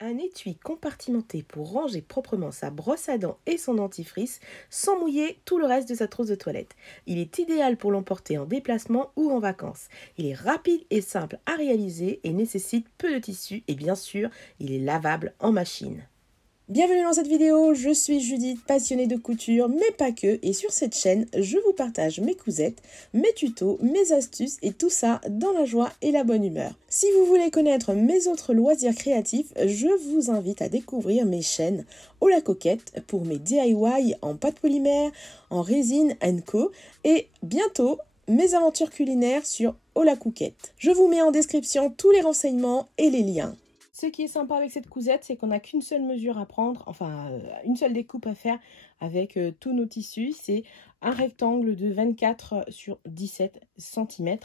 Un étui compartimenté pour ranger proprement sa brosse à dents et son dentifrice sans mouiller tout le reste de sa trousse de toilette. Il est idéal pour l'emporter en déplacement ou en vacances. Il est rapide et simple à réaliser et nécessite peu de tissu et bien sûr, il est lavable en machine. Bienvenue dans cette vidéo, je suis Judith, passionnée de couture, mais pas que, et sur cette chaîne, je vous partage mes cousettes, mes tutos, mes astuces et tout ça dans la joie et la bonne humeur. Si vous voulez connaître mes autres loisirs créatifs, je vous invite à découvrir mes chaînes Oh la coquette pour mes DIY en pâte polymère, en résine &co et bientôt mes aventures culinaires sur Oh la coquette. Je vous mets en description tous les renseignements et les liens. Ce qui est sympa avec cette cousette, c'est qu'on n'a qu'une seule mesure à prendre, enfin une seule découpe à faire avec tous nos tissus. C'est un rectangle de 24 sur 17 cm.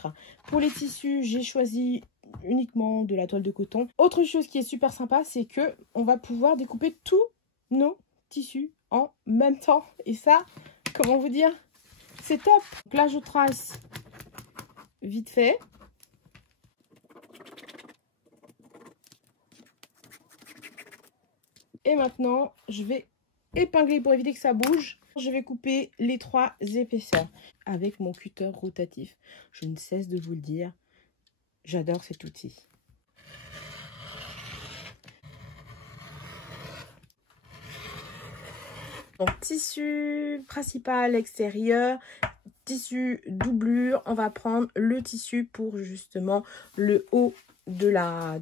Pour les tissus, j'ai choisi uniquement de la toile de coton. Autre chose qui est super sympa, c'est que on va pouvoir découper tous nos tissus en même temps. Et ça, comment vous dire, c'est top. Donc là, je trace vite fait. Et maintenant, je vais épingler pour éviter que ça bouge. Je vais couper les 3 épaisseurs avec mon cutter rotatif. Je ne cesse de vous le dire, j'adore cet outil. Donc, tissu principal extérieur, tissu doublure. On va prendre le tissu pour justement le haut de la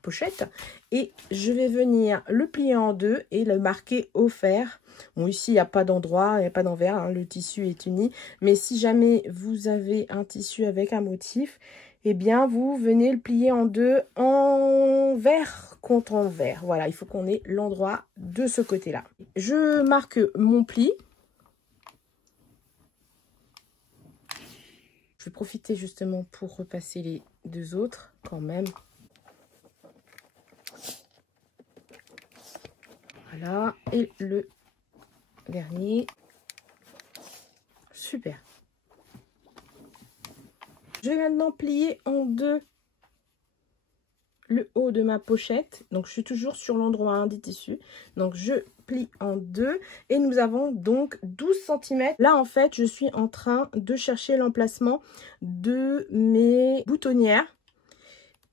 pochette et je vais venir le plier en deux et le marquer au fer. Bon, ici il n'y a pas d'endroit, il n'y a pas d'envers, hein, le tissu est uni, mais si jamais vous avez un tissu avec un motif, eh bien vous venez le plier en deux en vert contre envers. Voilà, il faut qu'on ait l'endroit de ce côté là. Je marque mon pli. Je vais profiter justement pour repasser les deux autres quand même. Voilà, et le dernier. Super. Je vais maintenant plier en deux le haut de ma pochette. Donc, je suis toujours sur l'endroit des tissus. Donc, je plie en deux et nous avons donc 12 cm. Là, en fait, je suis en train de chercher l'emplacement de mes boutonnières.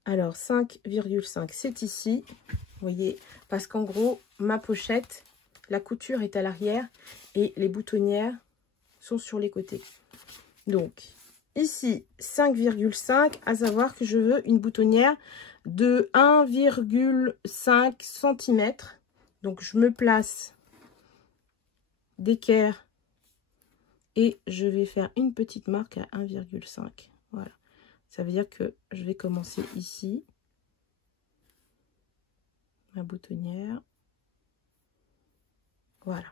Alors, 5,5, c'est ici. Vous voyez, parce qu'en gros, ma pochette, la couture est à l'arrière et les boutonnières sont sur les côtés. Donc, ici, 5,5, à savoir que je veux une boutonnière de 1,5 cm. Donc, je me place d'équerre et je vais faire une petite marque à 1,5. Voilà. Ça veut dire que je vais commencer ici. Ma boutonnière. Voilà.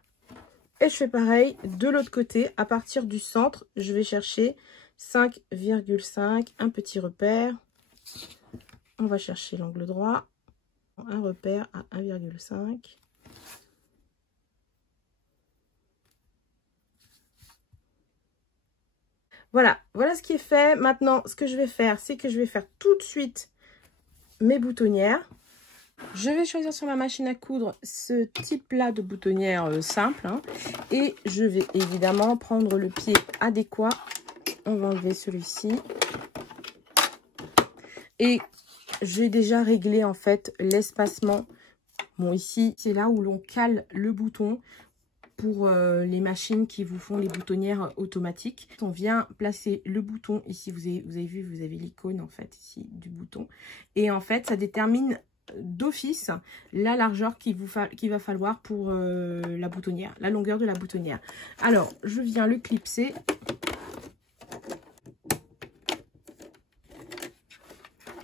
Et je fais pareil de l'autre côté. À partir du centre, je vais chercher 5,5, un petit repère. On va chercher l'angle droit. Un repère à 1,5. Voilà, voilà ce qui est fait. Maintenant, ce que je vais faire, c'est que je vais faire tout de suite mes boutonnières. Je vais choisir sur ma machine à coudre ce type-là de boutonnière simple. Hein, et je vais évidemment prendre le pied adéquat. On va enlever celui-ci. Et j'ai déjà réglé en fait l'espacement. Bon, ici, c'est là où l'on cale le bouton pour les machines qui vous font les boutonnières automatiques. On vient placer le bouton ici. Vous avez vu, vous avez l'icône en fait ici du bouton. Et en fait, ça détermine d'office la largeur qu'il va falloir pour la boutonnière, la longueur de la boutonnière. Alors, je viens le clipser.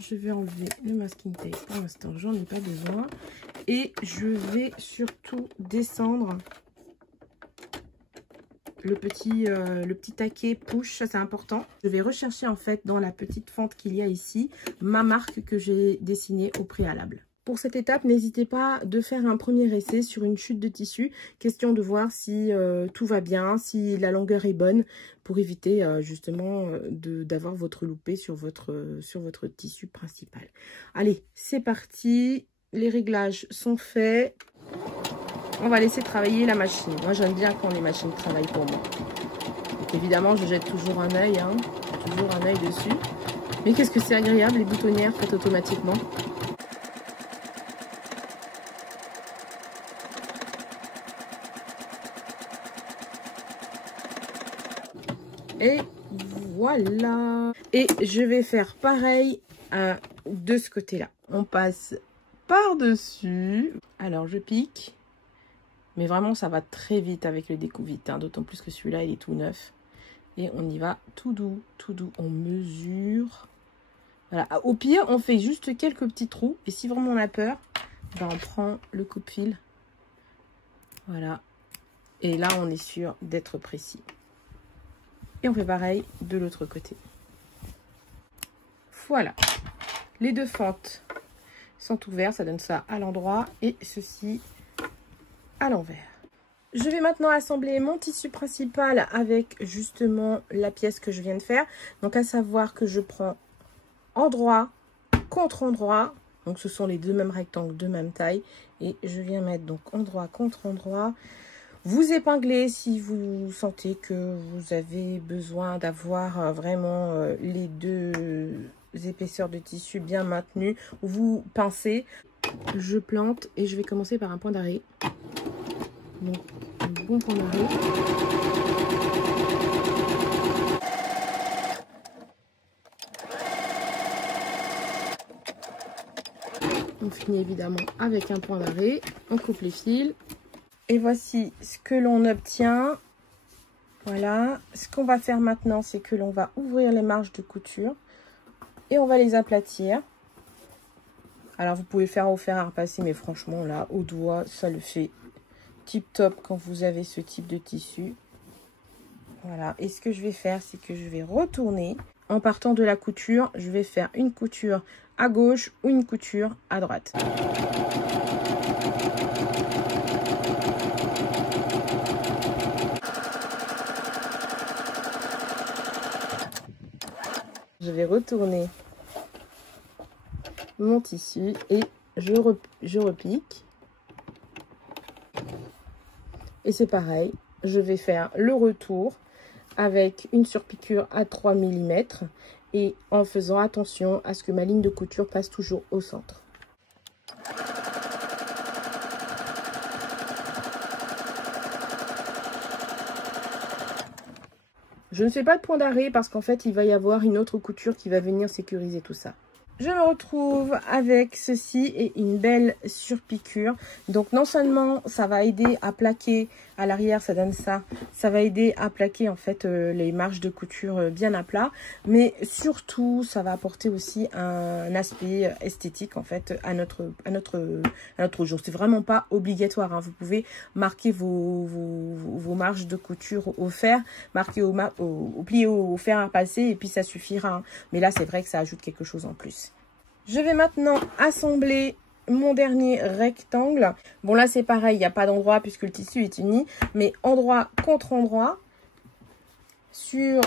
Je vais enlever le masking tape. Pour l'instant, j'en ai pas besoin. Et je vais surtout descendre le petit taquet push, ça c'est important. Je vais rechercher en fait dans la petite fente qu'il y a ici, ma marque que j'ai dessinée au préalable. Pour cette étape, n'hésitez pas de faire un premier essai sur une chute de tissu. Question de voir si tout va bien, si la longueur est bonne, pour éviter justement d'avoir votre loupé sur votre tissu principal. Allez, c'est parti. les réglages sont faits. On va laisser travailler la machine. Moi, j'aime bien quand les machines travaillent pour moi. Donc, évidemment, je jette toujours un œil, hein, toujours un œil dessus. Mais qu'est-ce que c'est agréable, les boutonnières faites automatiquement. Et voilà. Et je vais faire pareil de ce côté-là. On passe par-dessus. Alors, je pique. Mais vraiment, ça va très vite avec le découvite. Hein, d'autant plus que celui-là, il est tout neuf. Et on y va tout doux, tout doux. On mesure. Voilà. Au pire, on fait juste quelques petits trous. Et si vraiment on a peur, ben on prend le coupe-fil. Voilà. Et là, on est sûr d'être précis. Et on fait pareil de l'autre côté. Voilà. Les deux fentes sont ouvertes. Ça donne ça à l'endroit. Et ceci à l'envers. Je vais maintenant assembler mon tissu principal avec justement la pièce que je viens de faire. Donc à savoir que je prends endroit contre endroit. Donc ce sont les deux mêmes rectangles de même taille. Et je viens mettre donc endroit contre endroit. Vous épinglez si vous sentez que vous avez besoin d'avoir vraiment les deux épaisseurs de tissu bien maintenues. Vous pincez. Je plante et je vais commencer par un point d'arrêt. Donc un bon point d'arrêt. On finit évidemment avec un point d'arrêt. On coupe les fils. Et voici ce que l'on obtient. Voilà. Ce qu'on va faire maintenant, c'est que l'on va ouvrir les marges de couture. Et on va les aplatir. Alors, vous pouvez faire au fer à repasser, mais franchement, là, au doigt, ça le fait tip top quand vous avez ce type de tissu. Voilà. Et ce que je vais faire, c'est que je vais retourner. En partant de la couture, je vais faire une couture à gauche ou une couture à droite. Je vais retourner mon tissu et je repique. Et c'est pareil, je vais faire le retour avec une surpiqûre à 3 mm et en faisant attention à ce que ma ligne de couture passe toujours au centre. Je ne fais pas de point d'arrêt parce qu'en fait, il va y avoir une autre couture qui va venir sécuriser tout ça. Je me retrouve avec ceci et une belle surpiqûre. Donc non seulement ça va aider à plaquer à l'arrière, ça donne ça. Ça va aider à plaquer en fait les marges de couture bien à plat. Mais surtout, ça va apporter aussi un aspect esthétique en fait à notre jour. C'est vraiment pas obligatoire. Hein. Vous pouvez marquer vos marges de couture au fer, marquer au pli au fer à repasser et puis ça suffira. Hein. Mais là, c'est vrai que ça ajoute quelque chose en plus. Je vais maintenant assembler mon dernier rectangle. Bon, là, c'est pareil, il n'y a pas d'endroit puisque le tissu est uni. Mais endroit contre endroit sur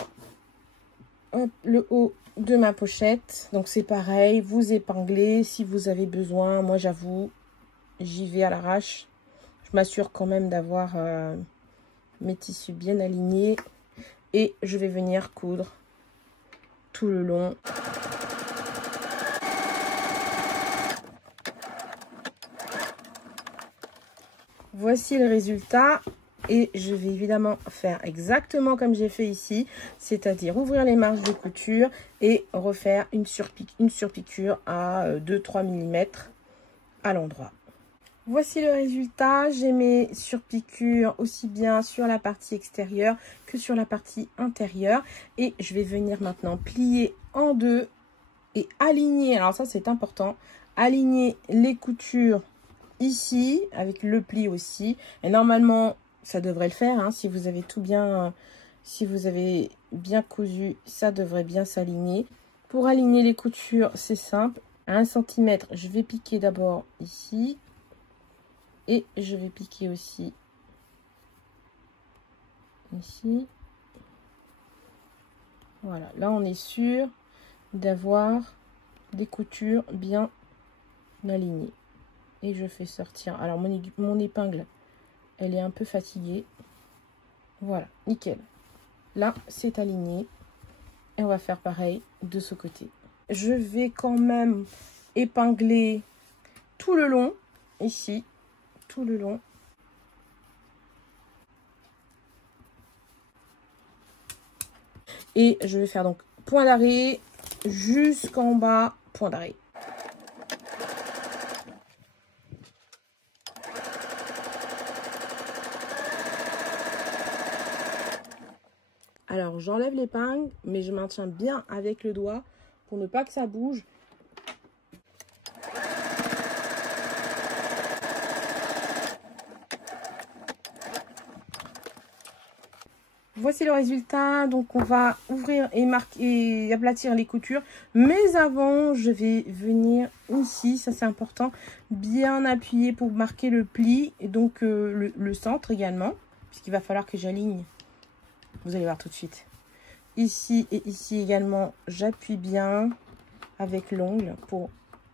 le haut de ma pochette. Donc, c'est pareil, vous épinglez si vous avez besoin. Moi, j'avoue, j'y vais à l'arrache. Je m'assure quand même d'avoir mes tissus bien alignés. Et je vais venir coudre tout le long. Voici le résultat et je vais évidemment faire exactement comme j'ai fait ici, c'est-à-dire ouvrir les marges de couture et refaire une surpiqûre à 2-3 mm à l'endroit. Voici le résultat, j'ai mes surpiqûres aussi bien sur la partie extérieure que sur la partie intérieure et je vais venir maintenant plier en deux et aligner, alors ça c'est important, aligner les coutures ici avec le pli aussi et normalement ça devrait le faire hein, si vous avez tout bien si vous avez bien cousu, ça devrait bien s'aligner. Pour aligner les coutures, c'est simple, à 1 cm je vais piquer d'abord ici et je vais piquer aussi ici. Voilà, là on est sûr d'avoir des coutures bien alignées. Et je fais sortir. Alors mon épingle, elle est un peu fatiguée. Voilà, nickel. Là, c'est aligné. Et on va faire pareil de ce côté. Je vais quand même épingler tout le long, ici, tout le long. Et je vais faire donc point d'arrêt jusqu'en bas, point d'arrêt. Alors, j'enlève l'épingle, mais je maintiens bien avec le doigt pour ne pas que ça bouge. Voici le résultat. Donc, on va ouvrir et marquer et aplatir les coutures. Mais avant, je vais venir ici, ça c'est important, bien appuyer pour marquer le pli et donc le centre également, puisqu'il va falloir que j'aligne. Vous allez voir tout de suite. Ici et ici également, j'appuie bien avec l'ongle pour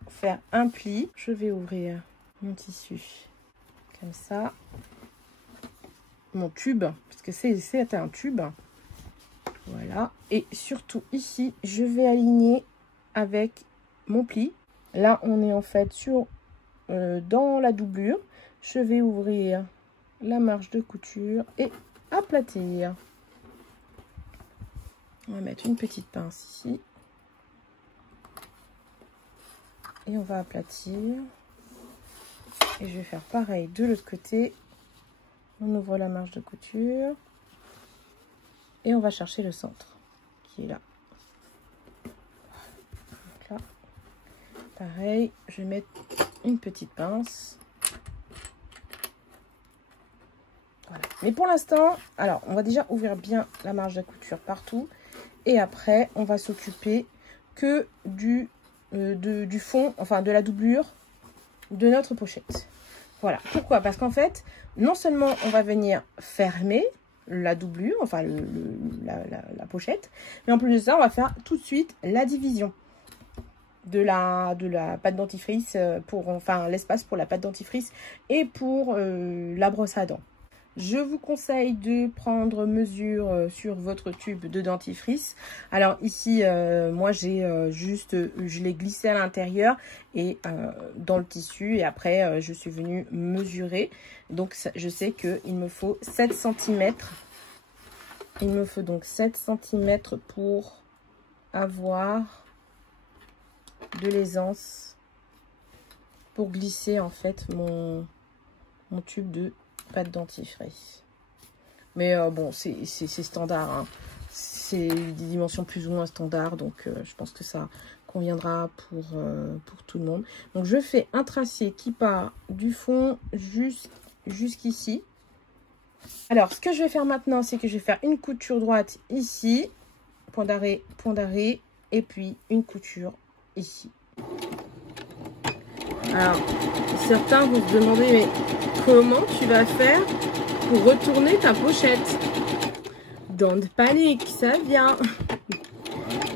faire un pli. Je vais ouvrir mon tissu comme ça. Mon tube, parce que c'est un tube. Voilà. Et surtout ici, je vais aligner avec mon pli. Là, on est en fait sur dans la doublure. Je vais ouvrir la marge de couture et aplatir. On va mettre une petite pince ici. Et on va aplatir. Et je vais faire pareil de l'autre côté. On ouvre la marge de couture. Et on va chercher le centre qui est là. Donc là, pareil, je vais mettre une petite pince. Voilà. Mais pour l'instant, alors on va déjà ouvrir bien la marge de couture partout. Et après, on va s'occuper que du fond, enfin de la doublure de notre pochette. Voilà. Pourquoi? Parce qu'en fait, non seulement on va venir fermer la doublure, enfin la pochette, mais en plus de ça, on va faire tout de suite la division de la pâte dentifrice, enfin l'espace pour la pâte dentifrice et pour la brosse à dents. Je vous conseille de prendre mesure sur votre tube de dentifrice. Alors ici, moi j'ai je l'ai glissé à l'intérieur et dans le tissu. Et après, je suis venue mesurer. Donc je sais qu'il me faut 7 cm. Il me faut donc 7 cm pour avoir de l'aisance pour glisser en fait mon tube de pâte dentifrice. Mais bon, c'est standard, hein. C'est des dimensions plus ou moins standards, donc je pense que ça conviendra pour tout le monde. Donc je fais un tracé qui part du fond jusqu'ici. Alors ce que je vais faire maintenant, c'est que je vais faire une couture droite ici, point d'arrêt, et puis une couture ici. Alors certains vont se demander, mais comment tu vas faire pour retourner ta pochette? Don't panique, ça vient.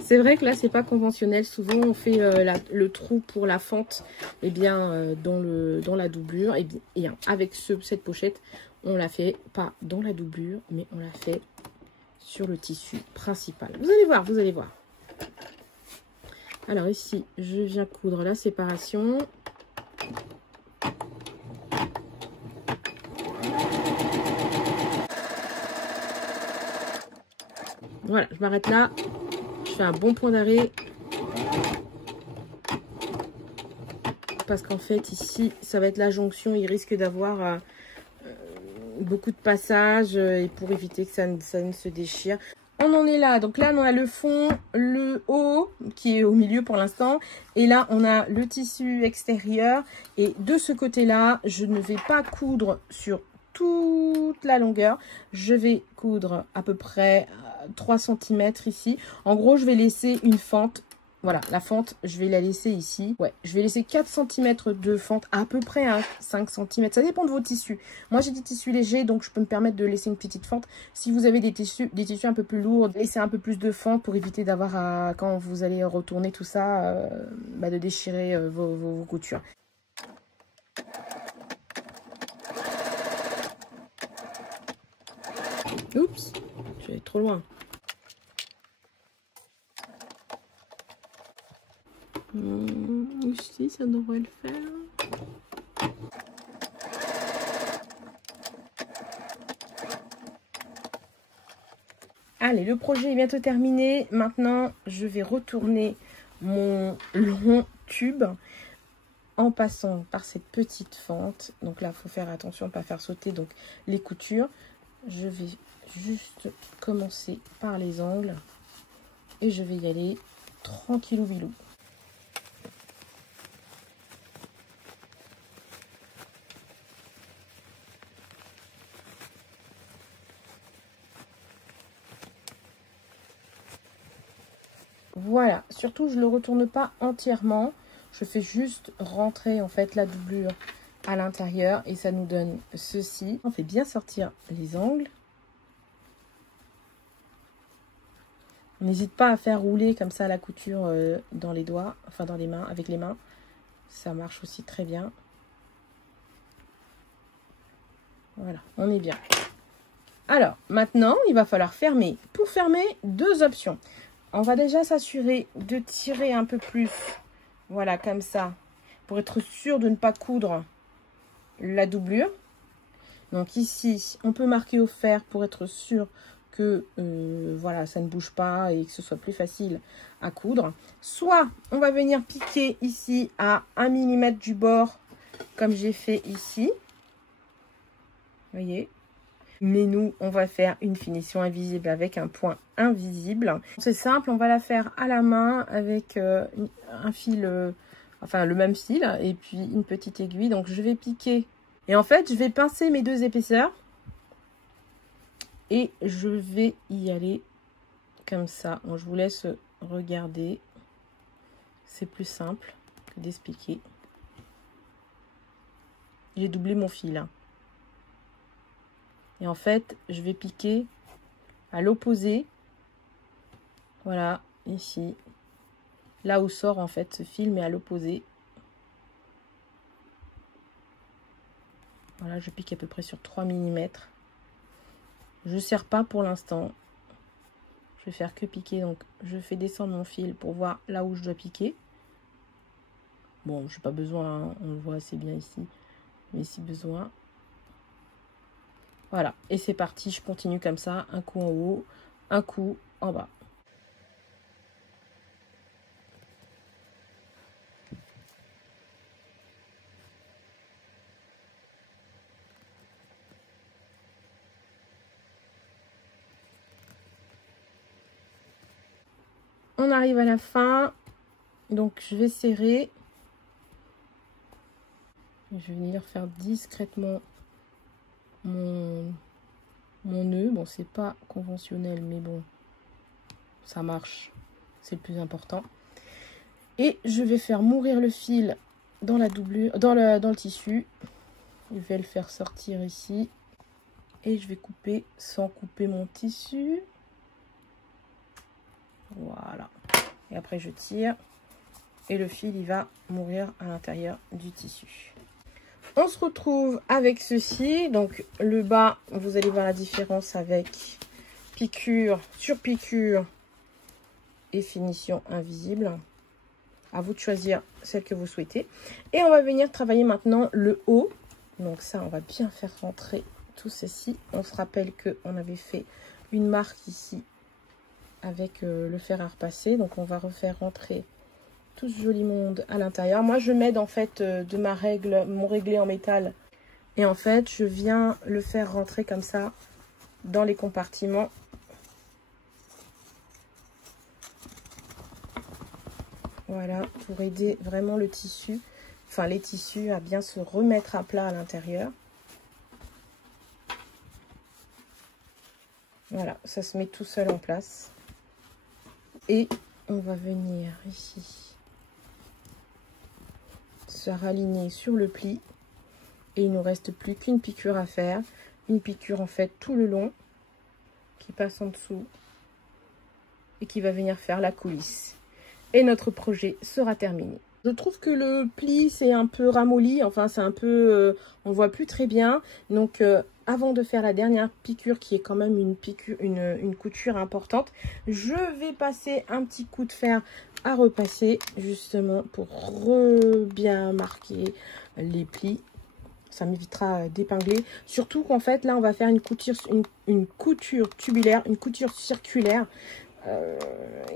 C'est vrai que là, c'est pas conventionnel. Souvent, on fait le trou pour la fente dans la doublure. Et bien, avec cette pochette, on la fait pas dans la doublure, mais on la fait sur le tissu principal. Vous allez voir, vous allez voir. Alors ici, je viens coudre la séparation. Voilà, je m'arrête là. Je fais un bon point d'arrêt. Parce qu'en fait, ici, ça va être la jonction. Il risque d'avoir beaucoup de passages et pour éviter que ça ne se déchire. On en est là. Donc là, on a le fond, le haut qui est au milieu pour l'instant. Et là, on a le tissu extérieur. Et de ce côté-là, je ne vais pas coudre sur toute la longueur. Je vais coudre à peu près 3 cm ici. En gros, je vais laisser une fente. Voilà, la fente, je vais la laisser ici. Ouais, je vais laisser 4 cm de fente, à peu près 5 cm. Ça dépend de vos tissus. Moi, j'ai des tissus légers, donc je peux me permettre de laisser une petite fente. Si vous avez des tissus un peu plus lourds, laissez un peu plus de fente pour éviter d'avoir, quand vous allez retourner tout ça, de déchirer vos coutures. Oups, je vais trop loin. Ici, ça devrait le faire. Allez, le projet est bientôt terminé. Maintenant, je vais retourner mon long tube en passant par cette petite fente. Donc là, il faut faire attention de ne pas faire sauter donc, les coutures. Je vais juste commencer par les angles et je vais y aller tranquillou bilou. Voilà, surtout je ne le retourne pas entièrement, je fais juste rentrer en fait la doublure à l'intérieur et ça nous donne ceci. On fait bien sortir les angles. N'hésite pas à faire rouler comme ça la couture dans les doigts, enfin dans les mains, avec les mains. Ça marche aussi très bien. Voilà, on est bien. Alors, maintenant, il va falloir fermer. Pour fermer, deux options. On va déjà s'assurer de tirer un peu plus, voilà, comme ça, pour être sûr de ne pas coudre la doublure. Donc ici, on peut marquer au fer pour être sûr que voilà, ça ne bouge pas et que ce soit plus facile à coudre. Soit on va venir piquer ici à 1 mm du bord, comme j'ai fait ici. Vous voyez? Mais nous, on va faire une finition invisible avec un point invisible. C'est simple, on va la faire à la main avec un fil, enfin le même fil, et puis une petite aiguille. Donc je vais piquer. Et en fait, je vais pincer mes deux épaisseurs. Et je vais y aller comme ça. Bon, je vous laisse regarder. C'est plus simple que d'expliquer. J'ai doublé mon fil, hein. Et en fait, je vais piquer à l'opposé. Voilà, ici. Là où sort en fait ce fil, mais à l'opposé. Voilà, je pique à peu près sur 3 mm. Je ne serre pas pour l'instant. Je vais faire que piquer. Donc, je fais descendre mon fil pour voir là où je dois piquer. Bon, je n'ai pas besoin, hein, on le voit assez bien ici. Mais si besoin. Voilà, et c'est parti, je continue comme ça, un coup en haut, un coup en bas. On arrive à la fin, donc je vais serrer. Je vais venir faire discrètement mon nœud. Bon, c'est pas conventionnel, mais bon, ça marche, c'est le plus important. Et je vais faire mourir le fil dans la doublure, dans le tissu. Je vais le faire sortir ici. Et je vais couper sans couper mon tissu. Voilà. Et après, je tire. Et le fil, il va mourir à l'intérieur du tissu. On se retrouve avec ceci. Donc, le bas, vous allez voir la différence avec piqûre sur piqûre et finition invisible. À vous de choisir celle que vous souhaitez. Et on va venir travailler maintenant le haut. Donc ça, on va bien faire rentrer tout ceci. On se rappelle qu'on avait fait une marque ici avec le fer à repasser. Donc on va refaire rentrer tout ce joli monde à l'intérieur. Moi, je m'aide en fait de ma règle, mon réglé en métal. Et en fait, je viens le faire rentrer comme ça dans les compartiments. Voilà, pour aider vraiment le tissu, enfin les tissus à bien se remettre à plat à l'intérieur. Voilà, ça se met tout seul en place. Et on va venir ici se raligner sur le pli. Et il ne nous reste plus qu'une piqûre à faire. Une piqûre en fait tout le long qui passe en dessous et qui va venir faire la coulisse. Et notre projet sera terminé. Je trouve que le pli c'est un peu ramolli, enfin c'est un peu, on voit plus très bien. Donc avant de faire la dernière piqûre qui est quand même une piqûre, une couture importante, je vais passer un petit coup de fer à repasser justement pour bien marquer les plis. Ça m'évitera d'épingler. Surtout qu'en fait là on va faire une couture tubulaire, une couture circulaire.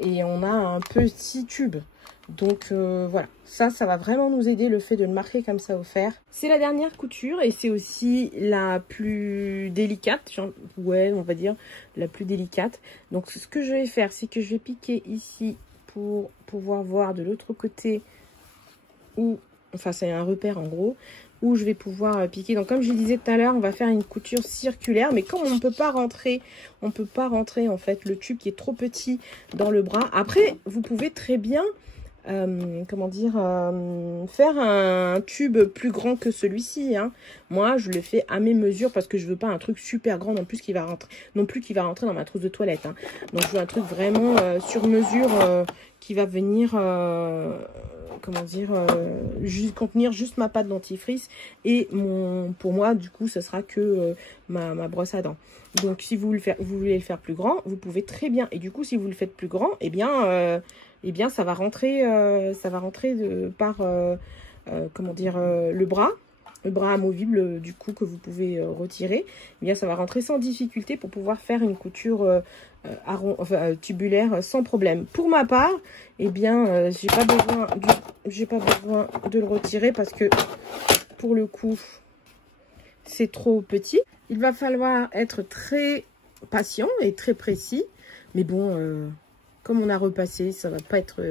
Et on a un petit tube. Donc voilà, ça va vraiment nous aider, le fait de le marquer comme ça au fer. C'est la dernière couture et c'est aussi la plus délicate, genre, ouais, on va dire la plus délicate. Donc ce que je vais faire, c'est que je vais piquer ici pour pouvoir voir de l'autre côté où, enfin c'est un repère en gros, où je vais pouvoir piquer. Donc comme je disais tout à l'heure, on va faire une couture circulaire, mais comme on ne peut pas rentrer en fait le tube qui est trop petit dans le bras. Après, vous pouvez très bien comment dire, faire un tube plus grand que celui-ci, hein. Moi je le fais à mes mesures parce que je veux pas un truc super grand non plus qui va rentrer dans ma trousse de toilette, hein. Donc je veux un truc vraiment sur mesure qui va venir comment dire, contenir juste ma pâte dentifrice et pour moi du coup ce sera que ma brosse à dents. Donc si vous voulez le faire plus grand, vous pouvez très bien, et du coup si vous le faites plus grand, eh bien ça va rentrer par comment dire, le bras amovible du coup que vous pouvez retirer. Eh bien ça va rentrer sans difficulté pour pouvoir faire une couture tubulaire sans problème. Pour ma part, eh bien j'ai pas besoin de le retirer parce que pour le coup c'est trop petit. Il va falloir être très patient et très précis, mais bon, comme on a repassé, ça va pas être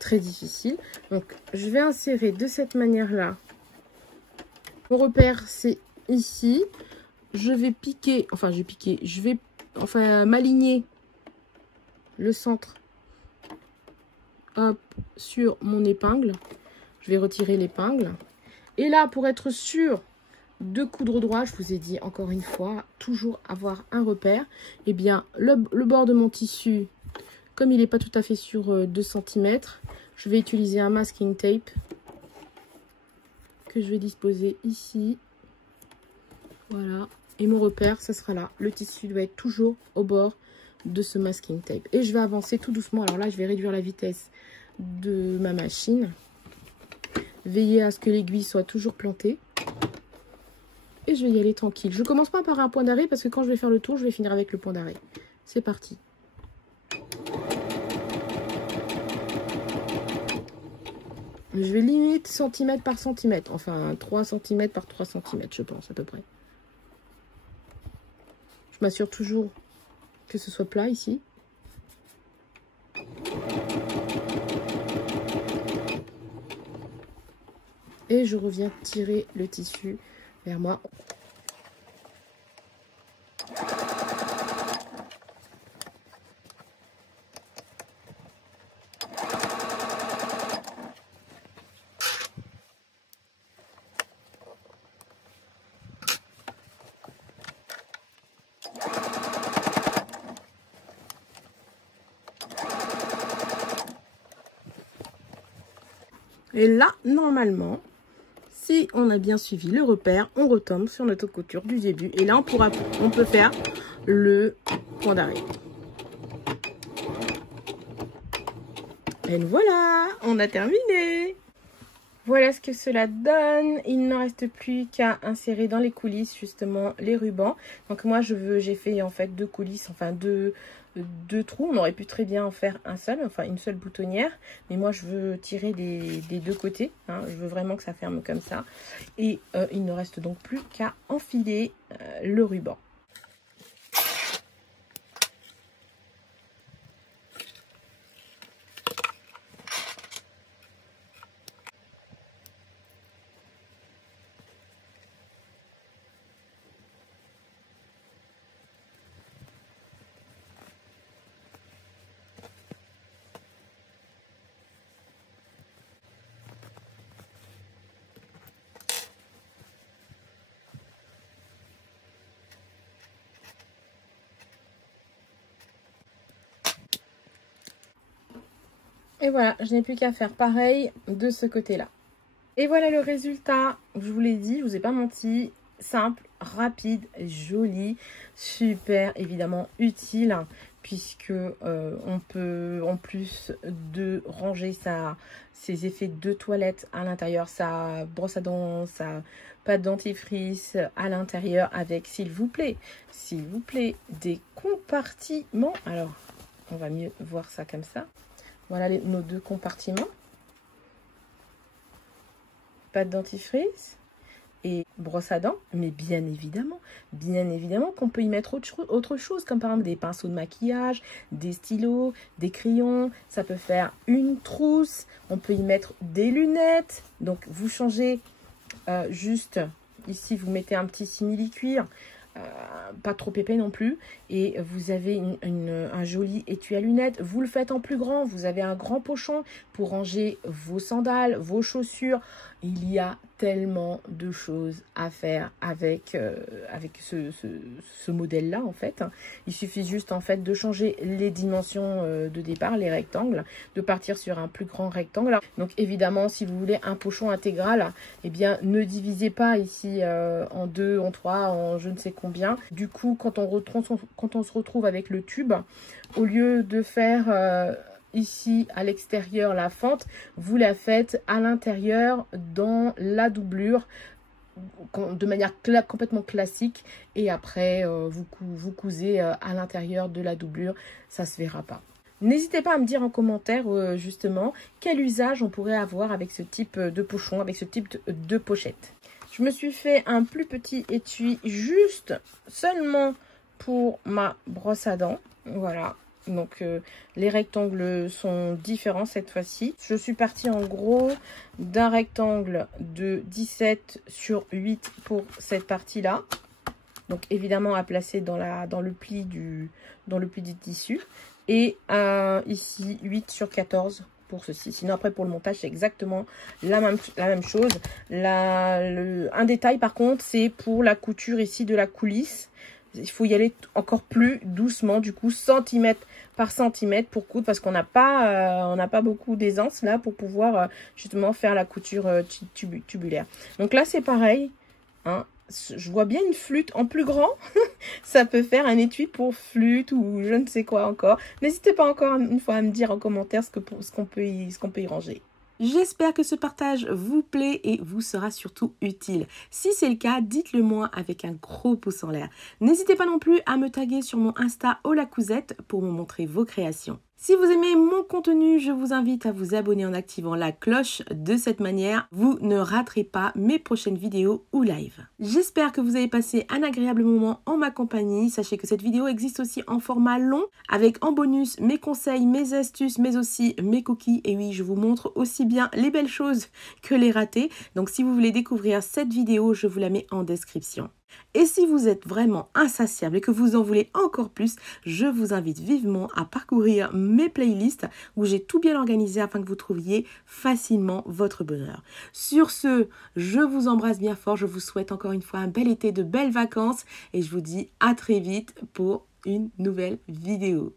très difficile. Donc je vais insérer de cette manière là. Mon repère c'est ici. Je vais piquer, je vais m'aligner le centre, hop, sur mon épingle. Je vais retirer l'épingle. Et là, pour être sûr de coudre droit, je vous ai dit encore une fois, toujours avoir un repère. Eh bien, le bord de mon tissu, comme il n'est pas tout à fait sur 2 cm, je vais utiliser un masking tape que je vais disposer ici. Voilà. Et mon repère, ce sera là. Le tissu doit être toujours au bord de ce masking tape. Et je vais avancer tout doucement. Alors là, je vais réduire la vitesse de ma machine. Veillez à ce que l'aiguille soit toujours plantée. Et je vais y aller tranquille. Je commence pas par un point d'arrêt parce que quand je vais faire le tour, je vais finir avec le point d'arrêt. C'est parti. Je vais limite centimètre par centimètre. Enfin, 3 cm par 3 cm, je pense, à peu près. Je m'assure toujours que ce soit plat ici. Et je reviens tirer le tissu vers moi. Et là, normalement, si on a bien suivi le repère, on retombe sur notre couture du début. Et là, on peut faire le point d'arrêt. Et voilà, on a terminé. Voilà ce que cela donne. Il ne reste plus qu'à insérer dans les coulisses justement les rubans. Donc moi j'ai fait en fait 2 coulisses, enfin deux trous. On aurait pu très bien en faire un seul, enfin une seule boutonnière. Mais moi je veux tirer des 2 côtés, hein. Je veux vraiment que ça ferme comme ça. Et il ne reste donc plus qu'à enfiler le ruban. Et voilà, je n'ai plus qu'à faire pareil de ce côté-là. Et voilà le résultat, je vous l'ai dit, je vous ai pas menti, simple, rapide, joli, super évidemment utile, puisque on peut en plus de ranger ses effets de toilette à l'intérieur, sa brosse à dents, sa pâte dentifrice à l'intérieur avec, s'il vous plaît, des compartiments. Alors, on va mieux voir ça comme ça. Voilà nos deux compartiments. Pâte dentifrice et brosse à dents, mais bien évidemment qu'on peut y mettre autre chose, comme par exemple des pinceaux de maquillage, des stylos, des crayons, ça peut faire une trousse, on peut y mettre des lunettes, donc vous changez juste, ici vous mettez un petit simili-cuir, pas trop épais non plus, et vous avez un joli étui à lunettes. Vous le faites en plus grand, vous avez un grand pochon pour ranger vos sandales, vos chaussures. Il y a tellement de choses à faire avec ce modèle-là, en fait. Il suffit juste, en fait, de changer les dimensions de départ, les rectangles, de partir sur un plus grand rectangle. Donc, évidemment, si vous voulez un pochon intégral, eh bien, ne divisez pas ici en 2, en 3, en je ne sais combien. Du coup, quand on se retrouve avec le tube, au lieu de faire ici à l'extérieur la fente, vous la faites à l'intérieur dans la doublure de manière complètement classique, et après vous cousez à l'intérieur de la doublure, ça se verra pas. N'hésitez pas à me dire en commentaire justement quel usage on pourrait avoir avec ce type de pochon, avec ce type de pochette. Je me suis fait un plus petit étui juste seulement pour ma brosse à dents, voilà. Donc les rectangles sont différents cette fois-ci. Je suis partie en gros d'un rectangle de 17 sur 8 pour cette partie-là. Donc évidemment à placer dans le pli du tissu. Et ici 8 sur 14 pour ceci. Sinon après pour le montage c'est exactement la même chose. Un détail par contre, c'est pour la couture ici de la coulisse. Il faut y aller encore plus doucement, du coup, centimètre par centimètre pour coudre, parce qu'on n'a pas beaucoup d'aisance là pour pouvoir justement faire la couture tubulaire. Donc là, c'est pareil, hein. Je vois bien une flûte en plus grand. Ça peut faire un étui pour flûte ou je ne sais quoi encore. N'hésitez pas encore une fois à me dire en commentaire ce qu'on peut y ranger. J'espère que ce partage vous plaît et vous sera surtout utile. Si c'est le cas, dites-le moi avec un gros pouce en l'air. N'hésitez pas non plus à me taguer sur mon Insta Olacousette pour me montrer vos créations. Si vous aimez mon contenu, je vous invite à vous abonner en activant la cloche. De cette manière, vous ne raterez pas mes prochaines vidéos ou live. J'espère que vous avez passé un agréable moment en ma compagnie. Sachez que cette vidéo existe aussi en format long, avec en bonus mes conseils, mes astuces, mais aussi mes cookies. Et oui, je vous montre aussi bien les belles choses que les ratés. Donc si vous voulez découvrir cette vidéo, je vous la mets en description. Et si vous êtes vraiment insatiable et que vous en voulez encore plus, je vous invite vivement à parcourir mes playlists où j'ai tout bien organisé afin que vous trouviez facilement votre bonheur. Sur ce, je vous embrasse bien fort, je vous souhaite encore une fois un bel été, de belles vacances et je vous dis à très vite pour une nouvelle vidéo.